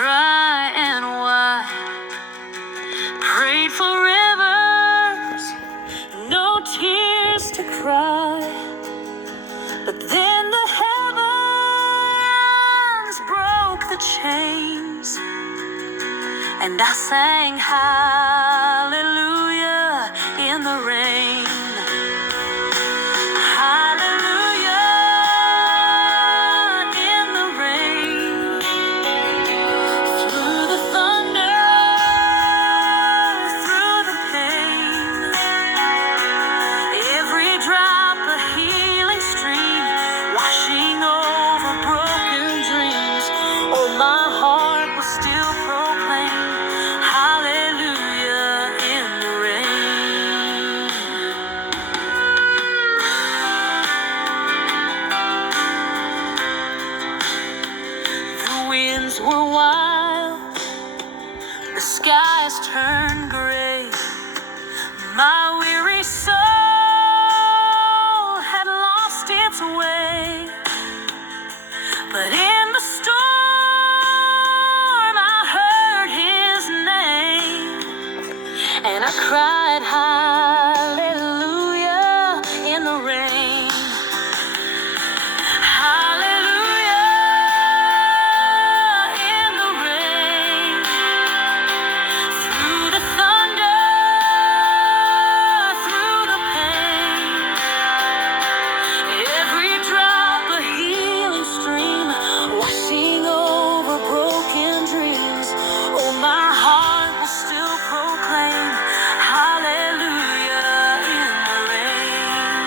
dry and wide. Prayed for rivers, no tears to cry. But then the heavens broke the chains, and I sang hallelujah in the rain. Hallelujah in the rain. Through the thunder, through the pain, every drop a healing stream, washing over broken dreams. Oh, my heart will still proclaim hallelujah in the rain. The winds were wild, the skies turned gray. My weary soul had lost its way. But in the storm I heard his name, and I cried hallelujah in the rain. Hallelujah in the rain. Through the thunder, through the pain, every drop a healing stream, washing over broken dreams. Oh, my heart will still proclaim hallelujah in the rain.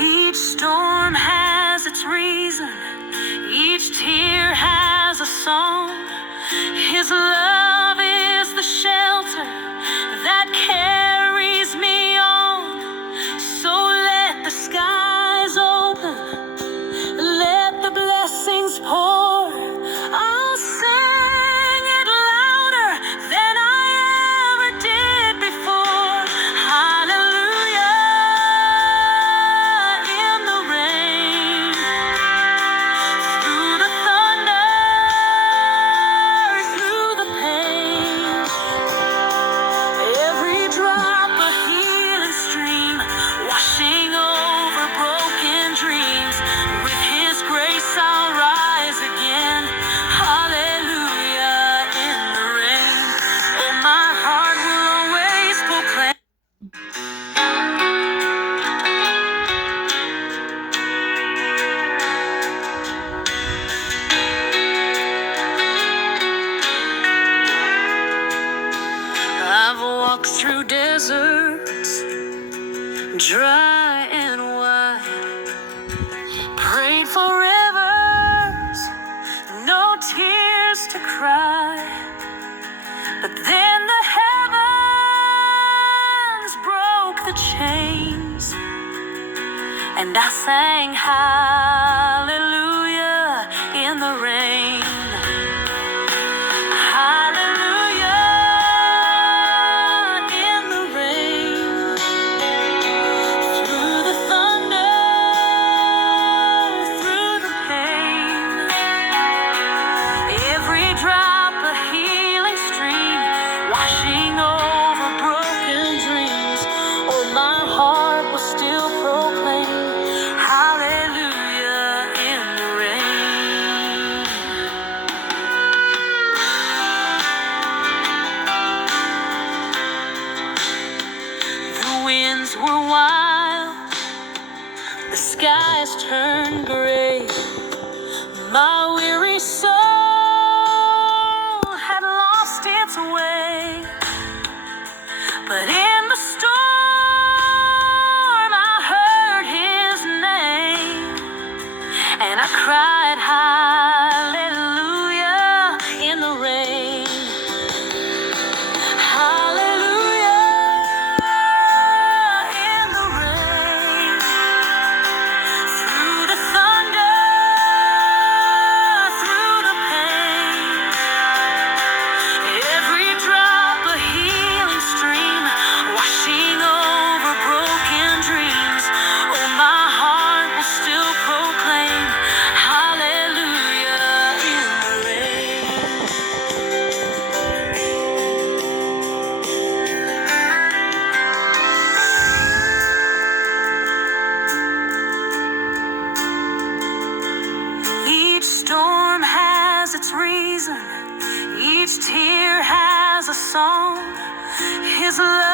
Each storm has its reason, each tear has a song. His love is the shelter that carries me on. So let the skies open, let the blessings pour. I'll sing it louder than I ever did before. Hallelujah in the rain. Through the thunder, through the pain, every drop a healing stream, washing over broken dreams. With his grace I'll rise again. Hallelujah in the rain. Oh, my heart will always proclaim. I've walked through deserts, dry and wide. Prayed for rivers, no tears to cry. But then the heavens broke the chains, and I sang hallelujah in the rain. Hallelujah in the rain. Through the thunder, through the pain, every drop a healing stream, washing over broken dreams. Oh, my heart will still proclaim hallelujah in the rain. The winds were wild, the skies turned gray. My weary soul had lost its way. But in the storm I heard his name, and I cried hallelujah in the rain. Hallelujah in the rain. Through the thunder, through the pain, every drop a healing stream. love.